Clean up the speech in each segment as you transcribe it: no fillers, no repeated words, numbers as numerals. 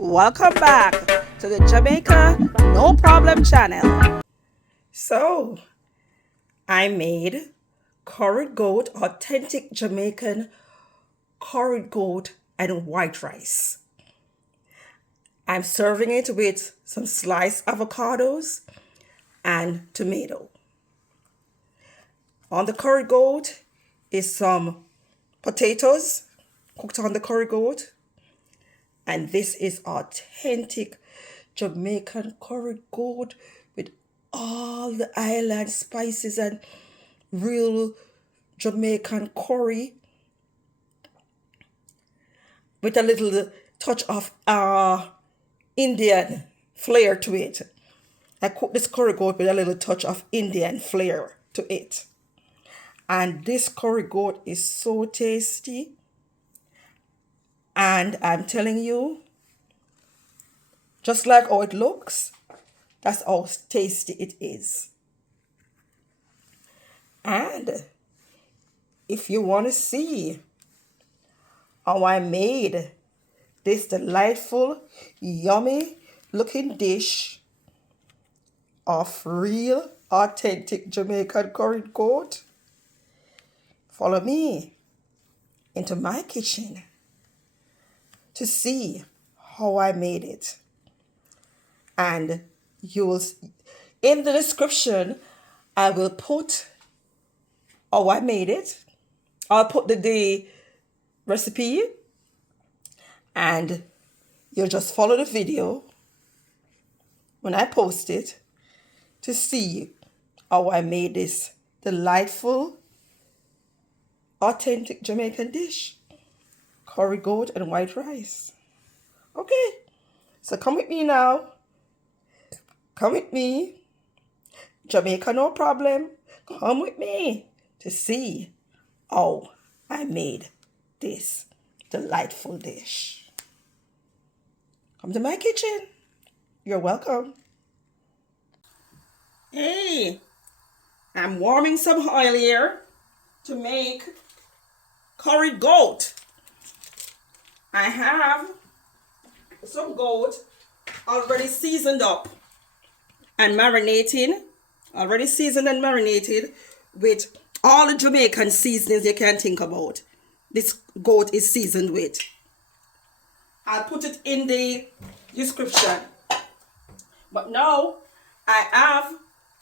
Welcome back to the Jamaica No Problem channel. So, I made curried goat, authentic Jamaican curried goat and white rice. I'm serving it with some sliced avocados and tomato. On the curried goat is some potatoes cooked on the curried goat. And this is authentic Jamaican curried goat with all the island spices and real Jamaican curry with a little touch of Indian flair to it. I cook this curry goat with a little touch of Indian flair to it. And this curry goat is so tasty. And I'm telling you, just like how it looks, that's how tasty it is. And if you want to see how I made this delightful, yummy looking dish of real, authentic Jamaican curried goat, follow me into my kitchen to see how I made it. And you will, in the description, I will put how I made it. I'll put the recipe, and you'll just follow the video when I post it to see how I made this delightful, authentic Jamaican dish. Curry goat and white rice. Okay, so come with me now. Come with me. Jamaica no problem. Come with me to see how I made this delightful dish. Come to my kitchen. You're welcome. Hey, I'm warming some oil here to make curried goat. I have some goat already seasoned up and marinating, already seasoned and marinated with all the Jamaican seasonings you can think about. This goat is seasoned with. I'll put it in the description. But now I have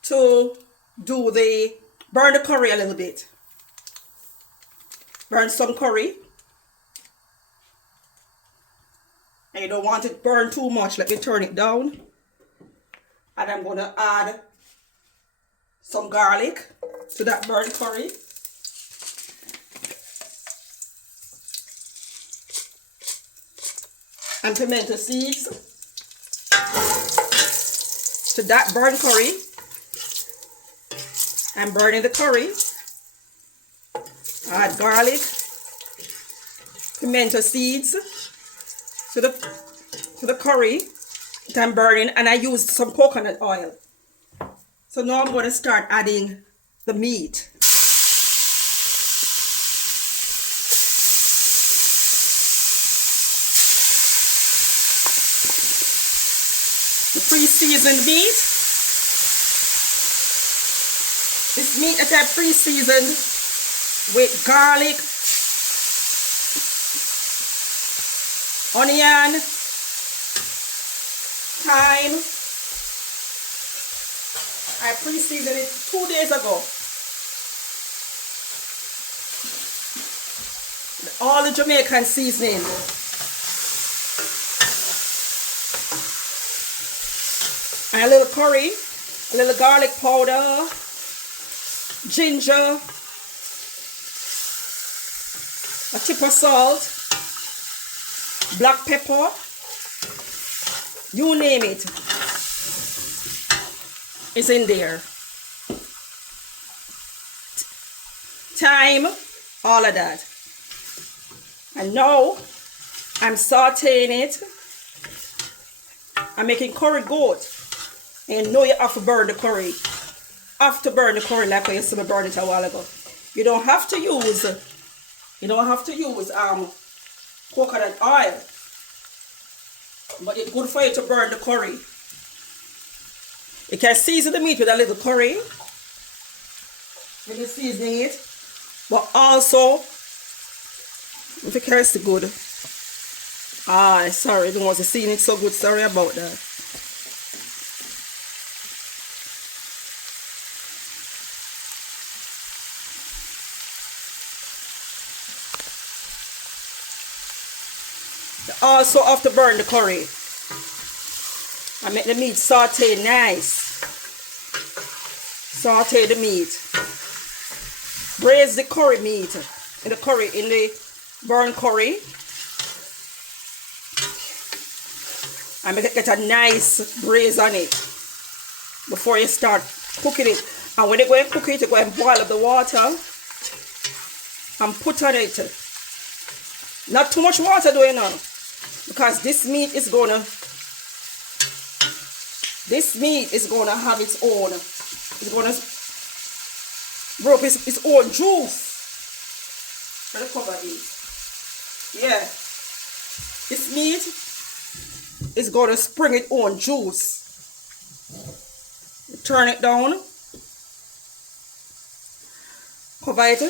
to burn the curry a little bit. Burn some curry. And you don't want it burned too much. Let me turn it down. And I'm going to add some garlic to that burnt curry. And pimento seeds to that burnt curry. I'm burning the curry. Add garlic, pimento seeds to the curry that I'm burning, and I used some coconut oil. So now I'm going to start adding the meat. The pre-seasoned meat. This meat that I pre-seasoned with garlic, onion, thyme. I pre-seasoned it 2 days ago. All the Jamaican seasoning. And a little curry, a little garlic powder, ginger, a tip of salt, black pepper, you name it, it's in there. Thyme, all of that. And now I'm sauteing it. I'm making curry goat. And you know you have to burn the curry. Have to burn the curry like I used to burn it a while ago. You don't have to use coconut oil. but it's good for you to burn the curry. You can season the meat with a little curry when you're seasoning it, but also, if you can see good. Ah, sorry, the ones seeing it so good. Sorry about that. You also have to burn the curry and make the meat saute nice. Saute the meat. Braise the curry meat in the burn curry. And make it get a nice braise on it before you start cooking it. And when you go and cook it, you go and boil up the water and put on it. Not too much water though, you know, because this meat is gonna have its own. It's gonna brew up its own juice. Let me cover this. Yeah, this meat is going to spring its own juice. Turn it down, cover it,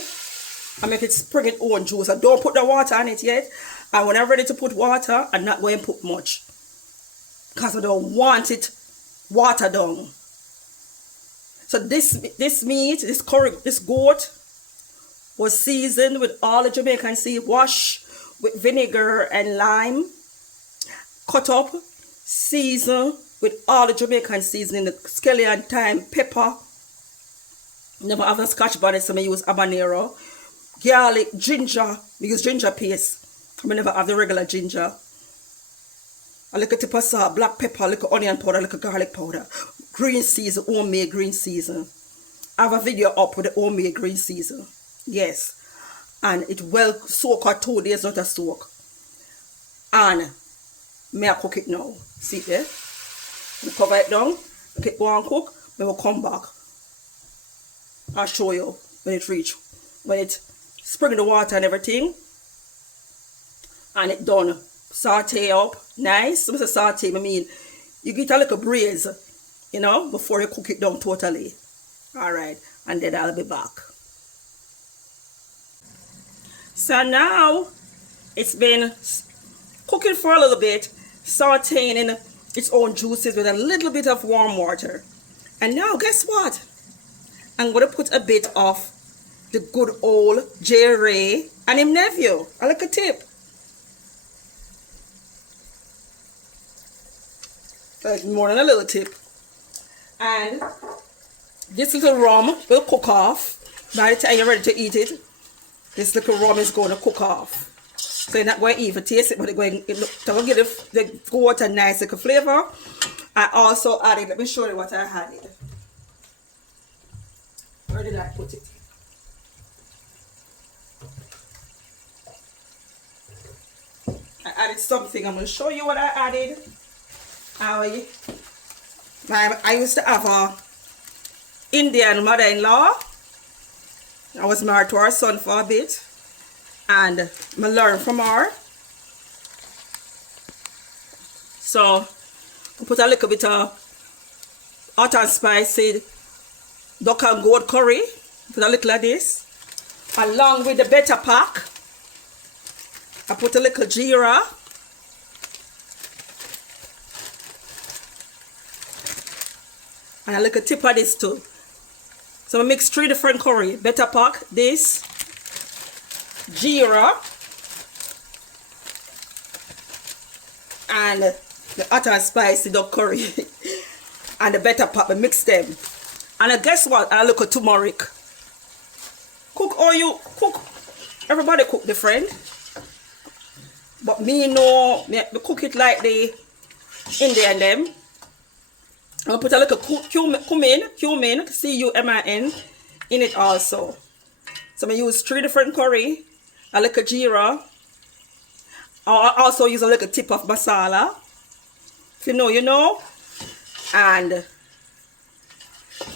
and make it spring its own juice. I don't put the water on it yet, and when I'm ready to put water, I'm not going to put much because I don't want it watered down. So this meat, this curry, this goat was seasoned with all the Jamaican sea, washed with vinegar and lime, cut up, seasoned with all the Jamaican seasoning, the scallion, thyme, pepper. Never have a scotch bonnet, so I use habanero, garlic, ginger. We use ginger paste. I never have the regular ginger. A little tip of salt, black pepper, a little onion powder, a little garlic powder. Green season, homemade green season. I have a video up with the homemade green season. Yes. And it will soak for 2 days, not a soak. And may I cook it now. See there? I cover it down. Okay, go and cook. We will come back. I'll show you when it spring the water and everything. And it done. Saute up. Nice. When I say saute, I mean you get a little braise, you know, before you cook it down totally. Alright. And then I'll be back. So now it's been cooking for a little bit, sauteing in its own juices with a little bit of warm water. And now guess what? I'm going to put a bit of the good old Jeera and him nephew. I like a tip. Like more than a little tip. And this little rum will cook off. By the time you're ready to eat it, this little rum is going to cook off. So you're not going to even taste it, but it's going to give the goat a nice little flavor. I also added, let me show you what I added. Where did I put it? I added something. I'm going to show you what I added. I used to have a Indian mother-in-law. I was married to her son for a bit, and I learned from her. So I put a little bit of hot and spicy duck and goat curry. Put a little of this, along with the betapac. I put a little geera. And a little tip of this too. So I mix 3 different curry. Betapac, this, geera, and the hot and spicy duck curry. And the betapac, I mix them. And guess what? A little tumeric. Cook all you cook. Everybody cook different. But me know, me cook it like the Indian them. I'm going to put a little cumin, C-U-M-I-N, in it also. So I use 3 different curry, a little geera. I also use a little tip of masala. If you know, you know. And,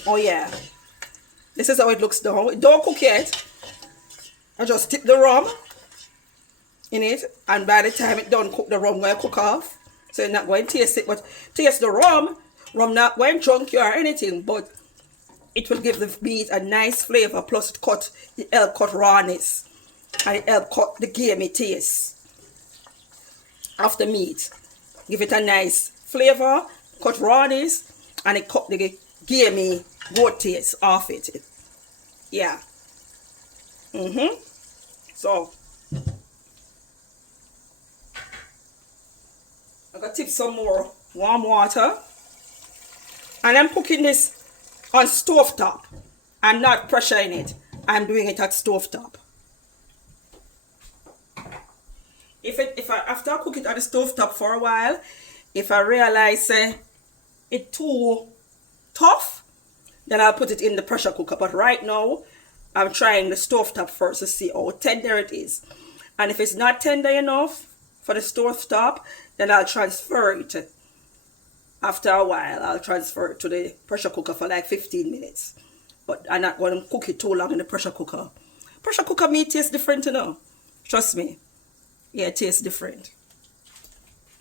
oh yeah, this is how it looks now. It don't cook yet. I just tip the rum in it. And by the time it done cook, the rum will cook off. So you're not going to taste it, but taste the rum. Rum not going chunky or anything, but it will give the meat a nice flavor. Plus it help cut rawness. And it help cut the gamey taste of the meat. Give it a nice flavor, cut rawness, and it cut the gamey goat taste off it. Yeah. So I'm gonna tip some more warm water, and I'm cooking this on stove top. I'm not pressuring it. I'm doing it at stove top. After I cook it at the stove top for a while, if I realize it's too tough, then I'll put it in the pressure cooker. But right now, I'm trying the stove top first to see how tender it is. And if it's not tender enough for the stove top, then I'll transfer it. After a while, I'll transfer it to the pressure cooker for like 15 minutes. But I'm not going to cook it too long in the pressure cooker. Pressure cooker meat tastes different, you know. Trust me. Yeah, it tastes different.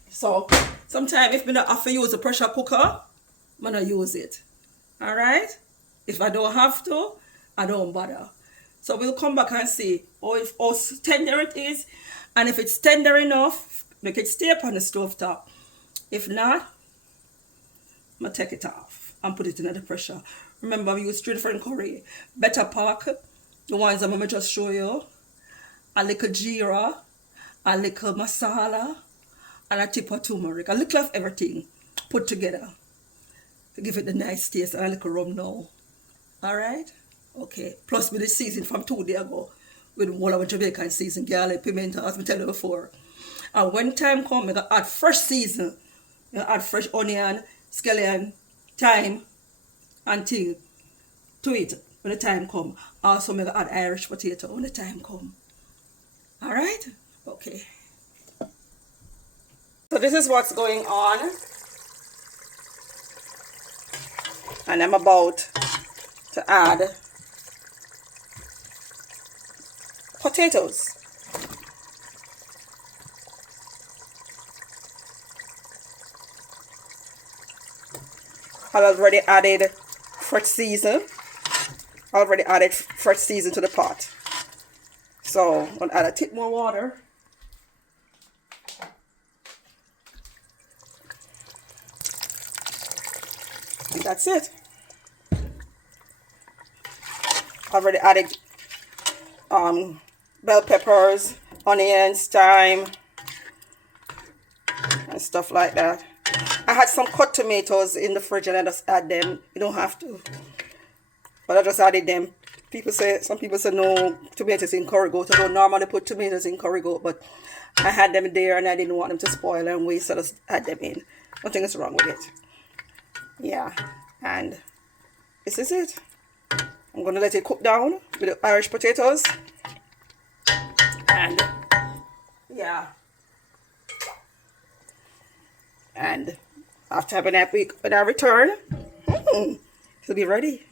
So, sometimes if I don't have to use a pressure cooker, I'm going to use it. Alright? If I don't have to, I don't bother. So we'll come back and see how tender it is. And if it's tender enough, make it stay up on the stove top. If not, I'm going to take it off and put it in the pressure. Remember, we use 3 different curry. Betapac, the ones I'm going to just show you. A little geera, a little masala, and a tip of tumeric. A little of everything put together to give it the nice taste, and a little rum now. Alright? Okay. Plus with the season from 2 days ago. With one of Jamaican season, garlic, pimento, as I tell you before. And when time comes, I'm going to add fresh season. I'm going to add fresh onion, scallion, thyme, and thing to it when the time comes. Also, I'm going to add Irish potato when the time comes. Alright? Okay. So this is what's going on. And I'm about to add potatoes. I already added fresh season. I already added fresh season to the pot. So I'm gonna add a tip more water. And that's it. I already added bell peppers, onions, thyme, and stuff like that. I had some cut tomatoes in the fridge and I just add them. You don't have to. But I just added them. Some people say no tomatoes in curry goat. I don't normally put tomatoes in curry goat, but I had them there and I didn't want them to spoil and waste, so I just add them in. Nothing is wrong with it. Yeah. And this is it. I'm going to let it cook down with the Irish potatoes. And yeah. And after having that week, when I return, it'll be ready.